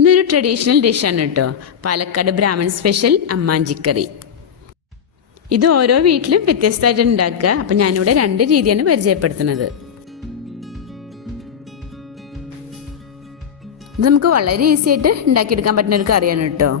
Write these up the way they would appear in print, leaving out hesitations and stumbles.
ഇതൊരു ട്രഡീഷണൽ ഡിഷാണ് കേട്ടോ. പാലക്കാട് ബ്രാഹ്മൺ സ്പെഷ്യൽ അമ്മാഞ്ചി കറി. ഇത് ഓരോ വീട്ടിലും വ്യത്യസ്തമായിട്ട് ഉണ്ടാക്കുക. അപ്പം ഞാനിവിടെ 2 രീതിയാണ് പരിചയപ്പെടുത്തുന്നത്. ഇത് നമുക്ക് വളരെ ഈസി ആയിട്ട് ഉണ്ടാക്കിയെടുക്കാൻ പറ്റുന്ന ഒരു കറിയാണ് കേട്ടോ.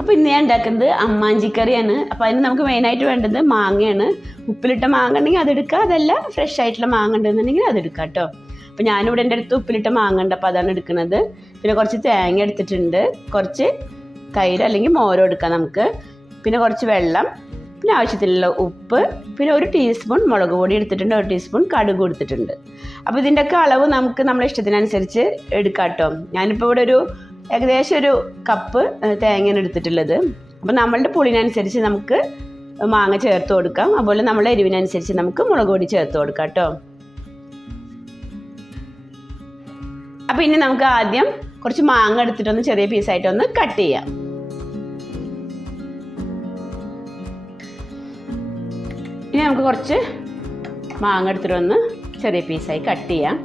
അപ്പോൾ ഇന്ന് ഞാൻ ഉണ്ടാക്കുന്നത് അമ്മാഞ്ചി കറിയാണ്. അപ്പോൾ അതിന് നമുക്ക് മെയിനായിട്ട് വേണ്ടത് മാങ്ങയാണ്. ഉപ്പിലിട്ട മാങ്ങ ഉണ്ടെങ്കിൽ അതെടുക്കുക, അതല്ല ഫ്രഷ് ആയിട്ടുള്ള മാങ്ങ ഉണ്ടെന്നുണ്ടെങ്കിൽ അതെടുക്കാം കേട്ടോ. അപ്പോൾ ഞാനിവിടെ എൻ്റെ അടുത്ത് ഉപ്പിലിട്ട മാങ്ങ ഉണ്ട്, അപ്പോൾ അതാണ് എടുക്കുന്നത്. പിന്നെ കുറച്ച് തേങ്ങ എടുത്തിട്ടുണ്ട്, കുറച്ച് തൈര് അല്ലെങ്കിൽ മോരോ എടുക്കാം നമുക്ക്, പിന്നെ കുറച്ച് വെള്ളം, പിന്നെ ആവശ്യത്തിനുള്ള ഉപ്പ്, പിന്നെ 1 ടീസ്പൂൺ മുളക് പൊടി എടുത്തിട്ടുണ്ട്, 1 ടീസ്പൂൺ കടുക് എടുത്തിട്ടുണ്ട്. അപ്പോൾ ഇതിൻ്റെയൊക്കെ അളവ് നമുക്ക് നമ്മളെ ഇഷ്ടത്തിനനുസരിച്ച് എടുക്കാം കേട്ടോ. ഞാനിപ്പോൾ ഇവിടെ ഏകദേശം 1 കപ്പ് തേങ്ങയാണ് എടുത്തിട്ടുള്ളത്. അപ്പോൾ നമ്മളുടെ പുളിനനുസരിച്ച് നമുക്ക് മാങ്ങ ചേർത്ത് കൊടുക്കാം, അതുപോലെ നമ്മളുടെ എരിവിനനുസരിച്ച് നമുക്ക് മുളക് പൊടി ചേർത്ത് കൊടുക്കാം കേട്ടോ. അപ്പോൾ ഇനി നമുക്ക് ആദ്യം കുറച്ച് മാങ്ങ എടുത്തിട്ടൊന്ന് ചെറിയ പീസായിട്ടൊന്ന് കട്ട് ചെയ്യാം. ഇനി നമുക്ക് കുറച്ച് മാങ്ങ എടുത്തിട്ടൊന്ന് ചെറിയ പീസായി കട്ട് ചെയ്യാം.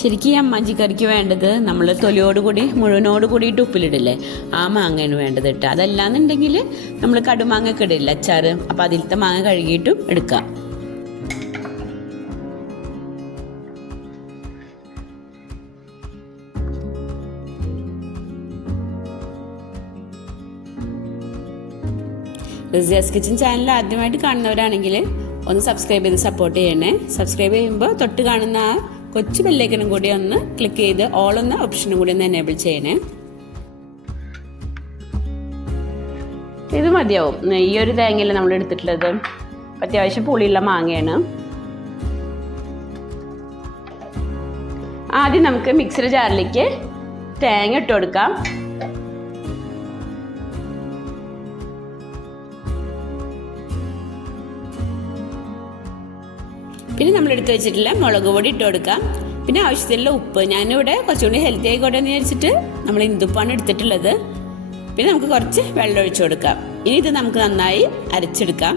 ശരിക്കും ഈ അമ്മാഞ്ചി കറിക്ക് വേണ്ടത് നമ്മൾ തൊലിയോടുകൂടി മുഴുവനോട് കൂടിയിട്ട് ഉപ്പിലിടില്ലേ, ആ മാങ്ങയാണ് വേണ്ടത് കേട്ടോ. അതല്ലാന്നുണ്ടെങ്കിൽ നമ്മൾ കടുമാങ്ങ ഒക്കെ ഇടില്ല അച്ചാറ്, അപ്പോൾ അതിലത്തെ മാങ്ങ കഴുകിയിട്ടും എടുക്കാം. റസിയാസ് കിച്ചൻ ചാനൽ ആദ്യമായിട്ട് കാണുന്നവരാണെങ്കിൽ ഒന്ന് സബ്സ്ക്രൈബ് ചെയ്ത് സപ്പോർട്ട് ചെയ്യണേ. സബ്സ്ക്രൈബ് ചെയ്യുമ്പോൾ തൊട്ട് കാണുന്ന ആ കൊച്ചു ബെല്ലൈക്കനും കൂടി ഒന്ന് ക്ലിക്ക് ചെയ്ത് ഓൾ എന്ന ഓപ്ഷനും കൂടി ഒന്ന് എനേബിൾ ചെയ്യണേ. ഇത് മതിയാവും. ഈ ഒരു തേങ്ങയല്ല നമ്മൾ എടുത്തിട്ടുള്ളത്, അത്യാവശ്യം പുളിയുള്ള മാങ്ങയാണ്. ആദ്യം നമുക്ക് മിക്സിയുടെ ജാറിലേക്ക് തേങ്ങ ഇട്ട് കൊടുക്കാം. പിന്നെ നമ്മൾ എടുത്ത് വെച്ചിട്ടുള്ള മുളക് പൊടി ഇട്ട് കൊടുക്കാം. പിന്നെ ആവശ്യത്തിലുള്ള ഉപ്പ്. ഞാനിവിടെ കുറച്ചുകൂടി ഹെൽത്തി ആയിക്കോട്ടെ എന്ന് വിചാരിച്ചിട്ട് നമ്മൾ ഇന്ദുപ്പാണ് എടുത്തിട്ടുള്ളത്. പിന്നെ നമുക്ക് കുറച്ച് വെള്ളം ഒഴിച്ചു കൊടുക്കാം. ഇനി ഇത് നമുക്ക് നന്നായി അരച്ചെടുക്കാം.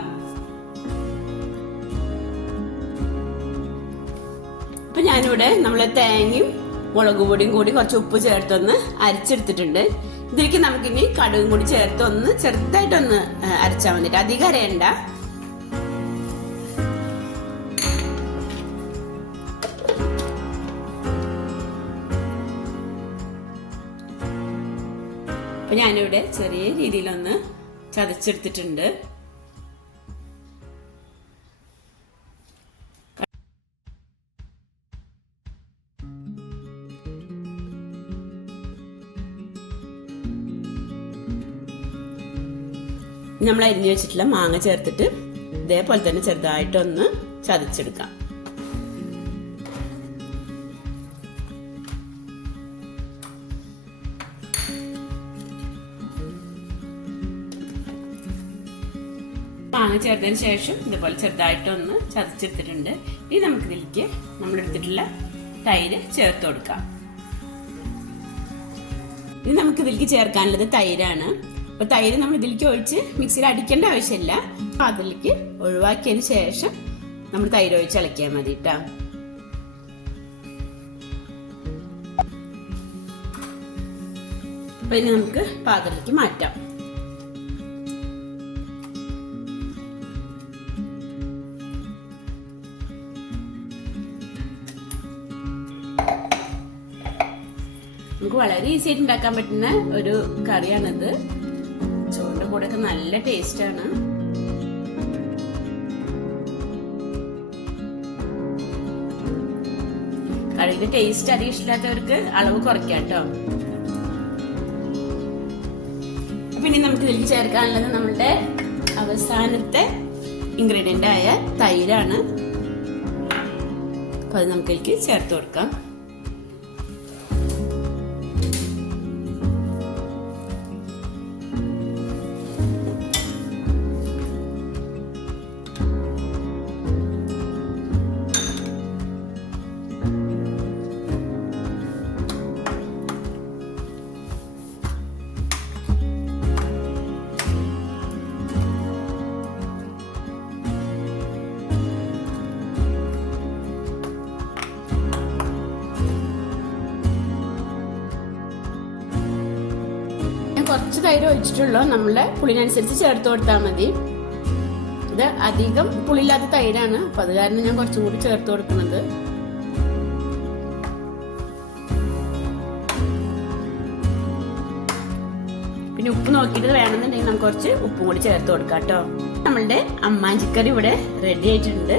അപ്പം ഞാനിവിടെ നമ്മൾ തേങ്ങയും മുളക് പൊടിയും കൂടി കുറച്ച് ഉപ്പ് ചേർത്തൊന്ന് അരച്ചെടുത്തിട്ടുണ്ട്. ഇതിലേക്ക് നമുക്കിനി കടുകും കൂടി ചേർത്ത് ഒന്ന് ചെറുതായിട്ടൊന്ന് അരച്ചാൽ മതിട്ട്, അധികം അരയണ്ട. അപ്പോൾ ഞാനിവിടെ ചെറിയ രീതിയിലൊന്ന് ചതച്ചെടുത്തിട്ടുണ്ട്. നമ്മൾ അരിഞ്ഞു വെച്ചിട്ടുള്ള മാങ്ങ ചേർത്തിട്ട് ഇതേപോലെ തന്നെ ചെറുതായിട്ടൊന്ന് ചതച്ചെടുക്കാം. മാങ്ങ ചേർത്തതിന് ശേഷം ഇതുപോലെ ചെറുതായിട്ടൊന്ന് ചതച്ചെടുത്തിട്ടുണ്ട്. ഇനി നമുക്കിതിലേക്ക് നമ്മളെടുത്തിട്ടുള്ള തൈര് ചേർത്ത് കൊടുക്കാം. ഇനി നമുക്കിതിലേക്ക് ചേർക്കാനുള്ളത് തൈരാണ്. അപ്പോൾ തൈര് നമ്മൾ ഇതിലേക്ക് ഒഴിച്ച് മിക്സിയിൽ അടിക്കേണ്ട ആവശ്യമില്ല. അപ്പോൾ അതിലേക്ക് ഒഴിവാക്കിയതിന് ശേഷം നമ്മൾ തൈര് ഒഴിച്ച് ഇളക്കിയാൽ മതി കേട്ടോ. അപ്പോൾ ഇനി നമുക്ക് പാത്രത്തിലേക്ക് മാറ്റാം. നമുക്ക് വളരെ ഈസി ആയിട്ട് ഉണ്ടാക്കാൻ പറ്റുന്ന ഒരു കറിയാണിത്. ചോറിന്റെ കൂടെ ഒക്കെ നല്ല ടേസ്റ്റ് ആണ്. കറിയുടെ ടേസ്റ്റ് അധികം ഇഷ്ടമില്ലാത്തവർക്ക് അളവ് കുറയ്ക്കാം കേട്ടോ. പിന്നെ നമുക്ക് ഇതിലേക്ക് ചേർക്കാനുള്ളത് നമ്മളുടെ അവസാനത്തെ ഇൻഗ്രീഡിയന്റ് ആയ തൈരാണ്. അപ്പൊ അത് നമുക്ക് ഇതിലേക്ക് ചേർത്ത് കൊടുക്കാം. തൈര് ഒഴിച്ചിട്ടുള്ളൂ. നമ്മുടെ പുളിനനുസരിച്ച് ചേർത്ത് കൊടുത്താൽ മതി. ഇത് അധികം പുളിയില്ലാത്ത തൈരാണ്, അപ്പൊ അത് കാരണം ഞാൻ കുറച്ചും കൂടി ചേർത്ത് കൊടുക്കുന്നത്. പിന്നെ ഉപ്പ് നോക്കിയിട്ട് വേണമെന്നുണ്ടെങ്കിൽ നമുക്ക് കുറച്ച് ഉപ്പും കൂടി ചേർത്ത് കൊടുക്കാം കേട്ടോ. നമ്മളുടെ അമ്മാഞ്ചിക്കറി ഇവിടെ റെഡി ആയിട്ടുണ്ട്.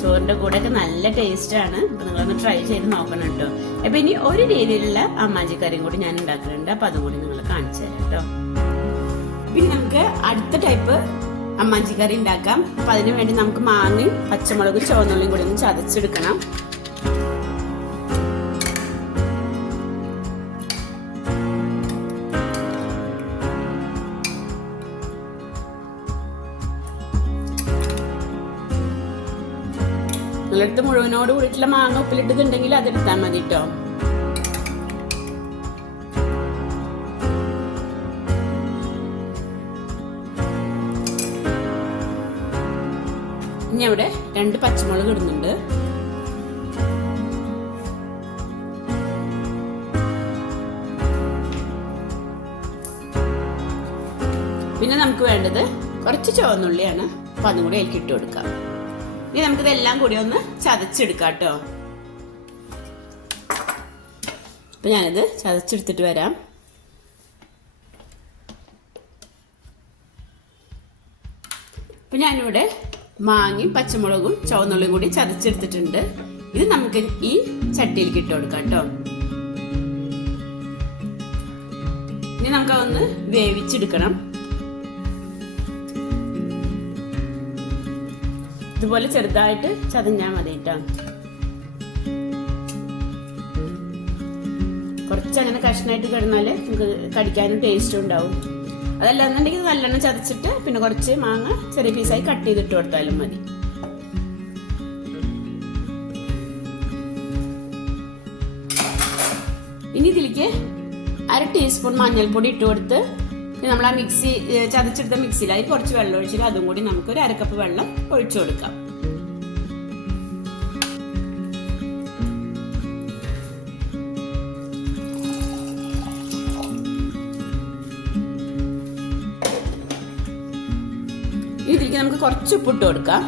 ചോറിന്റെ കൂടെ ഒക്കെ നല്ല ടേസ്റ്റ് ആണ്. അപ്പൊ നിങ്ങളൊന്ന് ട്രൈ ചെയ്ത് നോക്കണം കേട്ടോ. അപ്പൊ ഇനി ഒരു രീതിയിലുള്ള അമ്മാഞ്ചിക്കറിയും കൂടി ഞാൻ ഉണ്ടാക്കുന്നുണ്ട്. അപ്പൊ അതും കൂടി നിങ്ങൾ കാണിച്ചു തരാം കേട്ടോ. പിന്നെ നമുക്ക് അടുത്ത ടൈപ്പ് അമ്മാഞ്ചിക്കറി ഉണ്ടാക്കാം. അപ്പൊ അതിനു വേണ്ടി നമുക്ക് മാങ്ങയും പച്ചമുളകും ചുവന്നുള്ളിയും കൂടി ഒന്ന് ചതച്ചെടുക്കണം. നിങ്ങളടുത്ത് മുഴുവനോട് കൂടിയിട്ടുള്ള മാങ്ങ ഉപ്പിലിട്ടതുണ്ടെങ്കിൽ അതെടുത്താൽ മതി കേട്ടോ. ഇനി അവിടെ 2 പച്ചമുളക് ഇടുന്നുണ്ട്. പിന്നെ നമുക്ക് വേണ്ടത് കുറച്ച് ചുവന്നുള്ളിയാണ്. അപ്പൊ അതും കൂടി അതിലേക്ക് ഇട്ട് കൊടുക്കാം. ഇനി നമുക്കിതെല്ലാം കൂടി ഒന്ന് ചതച്ചെടുക്കാം കേട്ടോ. അപ്പൊ ഞാനിത് ചതച്ചെടുത്തിട്ട് വരാം. അപ്പൊ ഞാനിവിടെ മാങ്ങയും പച്ചമുളകും ചുവന്നുള്ളിയും കൂടി ചതച്ചെടുത്തിട്ടുണ്ട്. ഇത് നമുക്ക് ഈ ചട്ടിയിലേക്ക് ഇട്ട് കൊടുക്കാം കേട്ടോ. ഇനി നമുക്കതൊന്ന് വേവിച്ചെടുക്കണം. ഇതുപോലെ ചെറുതായിട്ട് ചതഞ്ഞാൽ മതി കേട്ടോ. കുറച്ചങ്ങനെ കഷ്ണമായിട്ട് കിടന്നാല് നമുക്ക് കടിക്കാനും ടേസ്റ്റും ഉണ്ടാവും. അതല്ലാന്നുണ്ടെങ്കിൽ നല്ലെണ്ണം ചതച്ചിട്ട് പിന്നെ കുറച്ച് മാങ്ങ ചെറിയ പീസായി കട്ട് ചെയ്തിട്ട് കൊടുത്താലും മതി. ഇനി ഇതിലേക്ക് 1/2 ടീസ്പൂൺ മഞ്ഞൾപ്പൊടി ഇട്ട് കൊടുത്ത് നമ്മൾ ആ മിക്സി ചതച്ചെടുത്ത മിക്സിയിൽ അതിൽ കുറച്ച് വെള്ളം ഒഴിച്ചിട്ട് അതും കൂടി നമുക്ക് ഒരു 1/2 കപ്പ് വെള്ളം ഒഴിച്ചു കൊടുക്കാം. ഇതിലേക്ക് നമുക്ക് കുറച്ച് ഉപ്പിട്ട് കൊടുക്കാം.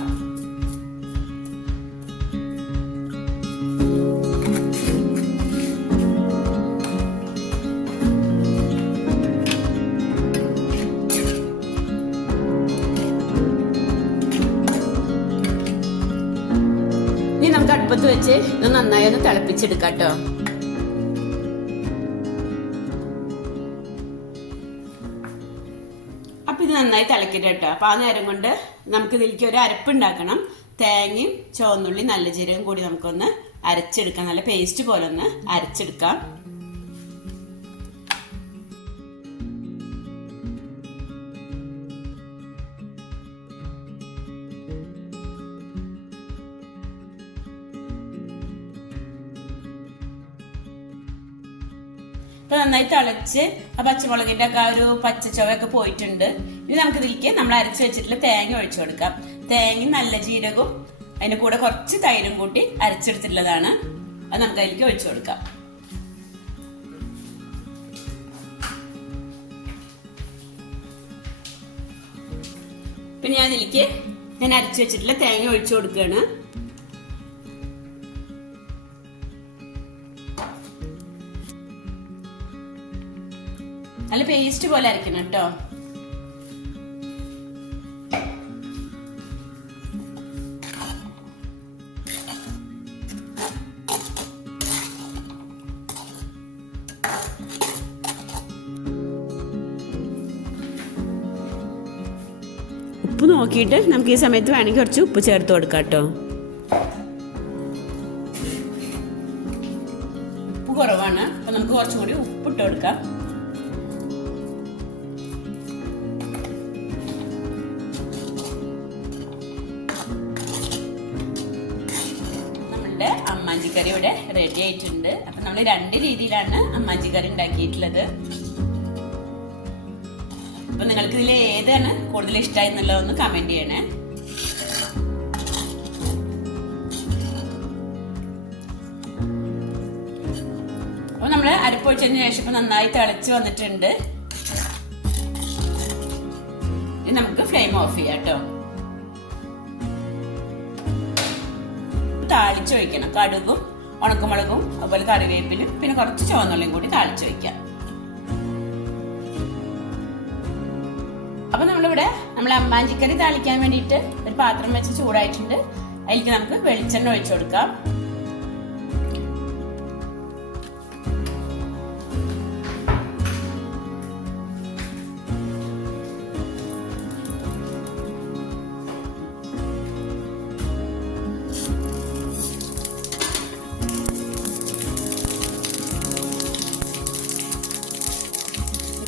ഇനി നമുക്ക് അടുപ്പത്ത് വെച്ച് ഇത് നന്നായി ഒന്ന് തിളപ്പിച്ചെടുക്കാം കേട്ടോ. അപ്പൊ ഇത് നന്നായി തിളക്കിട്ട് കേട്ടോ. അപ്പൊ ആ നേരം കൊണ്ട് നമുക്ക് ഇതിലേക്ക് ഒരു അരപ്പ് ഉണ്ടാക്കണം. തേങ്ങയും ചുവന്നുള്ളി നല്ല ജീരകം കൂടി നമുക്കൊന്ന് അരച്ചെടുക്കാം. നല്ല പേസ്റ്റ് പോലെ ഒന്ന് അരച്ചെടുക്കാം. ഇപ്പൊ നന്നായി തിളച്ച് ആ പച്ചമുളകിന്റെ ഒക്കെ ആ ഒരു പച്ചച്ചൊവയൊക്കെ പോയിട്ടുണ്ട്. ഇനി നമുക്ക് ഇതിലേക്ക് നമ്മൾ അരച്ചു വെച്ചിട്ടുള്ള തേങ്ങ ഒഴിച്ചു കൊടുക്കാം. തേങ്ങയും നല്ല ജീരകവും അതിന്റെ കൂടെ കുറച്ച് തൈരും കൂട്ടി അരച്ചെടുത്തിട്ടുള്ളതാണ്. അത് നമുക്ക് അതിലേക്ക് ഒഴിച്ചു കൊടുക്കാം. പിന്നെ ഞാൻ ഇതിലേക്ക് അരച്ചു വെച്ചിട്ടുള്ള തേങ്ങ ഒഴിച്ചു കൊടുക്കുകയാണ്. നല്ല പേസ്റ്റ് പോലെ അരക്കണം കേട്ടോ. ഉപ്പ് നോക്കിയിട്ട് നമുക്ക് ഈ സമയത്ത് വേണമെങ്കിൽ കുറച്ച് ഉപ്പ് ചേർത്ത് കൊടുക്കാം കേട്ടോ. ഉപ്പ് കുറവാണ്, അപ്പൊ നമുക്ക് കുറച്ചും കൂടി ഉപ്പിട്ട് കൊടുക്കാം. അമ്മാഞ്ചി കറി ഇവിടെ റെഡി ആയിട്ടുണ്ട്. അപ്പൊ നമ്മൾ 2 രീതിയിലാണ് അമ്മാഞ്ചി കറി ഉണ്ടാക്കിയിട്ടുള്ളത്. അപ്പൊ നിങ്ങൾക്ക് ഇതിൽ ഏതാണ് കൂടുതൽ ഇഷ്ടമായി എന്നുള്ളതൊന്ന് കമന്റ് ചെയ്യണേ. അപ്പൊ നമ്മള് അരപ്പൊഴിച്ചതിന് ശേഷം ഇപ്പൊ നന്നായി തിളച്ച് വന്നിട്ടുണ്ട്. നമുക്ക് ഫ്ലെയിം ഓഫ് ചെയ്യാം കേട്ടോ. താളിച്ചൊഴിക്കണം. കടുകും ഉണക്കമുളകും അതുപോലെ കറിവേപ്പിലും പിന്നെ കുറച്ച് ചുവന്നുള്ളിയും കൂടി താളിച്ചൊഴിക്കാം. അപ്പൊ നമ്മളിവിടെ അമ്മാഞ്ചിക്കറി താളിക്കാൻ വേണ്ടിയിട്ട് ഒരു പാത്രം വെച്ച് ചൂടായിട്ടുണ്ട്. അതിലേക്ക് നമുക്ക് വെളിച്ചെണ്ണ ഒഴിച്ചു കൊടുക്കാം.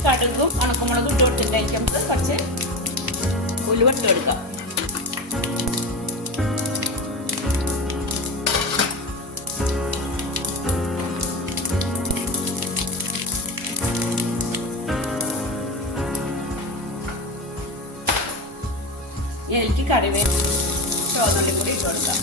കടുകും ഉണക്കമുളകും ഇട്ട് കൊടുത്തിട്ടായിരിക്കും നമുക്ക് കുറച്ച് ഉലുവ ഇട്ട് കൊടുക്കാം. എനിക്ക് കറിവേപ്പില ചുവന്നുള്ളി കൂടി ഇട്ട് കൊടുക്കാം.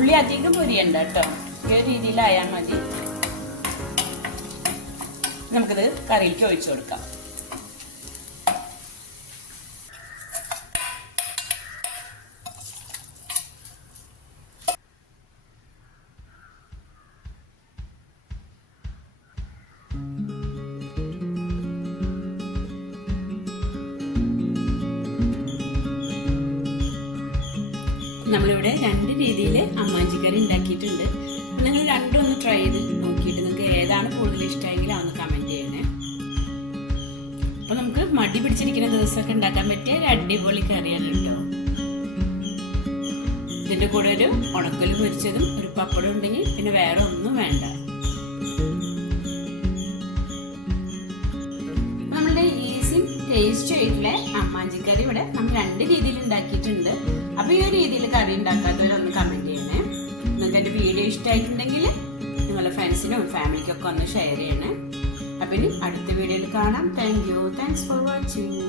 ഉള്ളി അധികം പൊരിയണ്ട കേട്ടോ. ഈ ഒരു രീതിയിലായാൽ മതി. നമുക്കിത് കറിയിലേക്ക് ഒഴിച്ചു കൊടുക്കാം. നമ്മളിവിടെ 2 രീതിയിൽ അമ്മാഞ്ചി കറി ഉണ്ടാക്കിയിട്ടുണ്ട്. നിങ്ങൾ രണ്ടും ഒന്ന് ട്രൈ ചെയ്ത് നോക്കിയിട്ട് നിങ്ങൾക്ക് ഏതാണ് കൂടുതൽ ഇഷ്ടമെങ്കിൽ അതൊന്ന് കമൻറ്റ് ചെയ്യണേ. അപ്പോൾ നമുക്ക് മടി പിടിച്ചിരിക്കുന്ന ദിവസമൊക്കെ ഉണ്ടാക്കാൻ പറ്റിയ ഒരു അടിപൊളി കറിയാണ് കേട്ടോ. ഇതിൻ്റെ കൂടെ ഒരു ഉണക്കൽ പൊരിച്ചതും ഒരു പപ്പടം ഉണ്ടെങ്കിൽ പിന്നെ വേറെ ഒന്നും വേണ്ട. നമ്മളുടെ ഈസി ടേസ്റ്റ് ആയിട്ടുള്ള അമ്മാഞ്ചി കറി ഇവിടെ നമ്മൾ 2 രീതിയിൽ ഉണ്ടാക്കിയിട്ടുണ്ട്. അപ്പോൾ ഈ ഒരു രീതിയിൽ കറി ഉണ്ടാക്കാത്തവരൊന്ന് കമൻറ്റ് ചെയ്യണേ. നിങ്ങൾക്ക് എൻ്റെ വീഡിയോ ഇഷ്ടമായിട്ടുണ്ടെങ്കിൽ നിങ്ങളുടെ ഫ്രണ്ട്സിനും ഫാമിലിക്കും ഒക്കെ ഒന്ന് ഷെയർ ചെയ്യണേ. അപ്പം ഇനി അടുത്ത വീഡിയോയിൽ കാണാം. Thank you. Thanks for watching.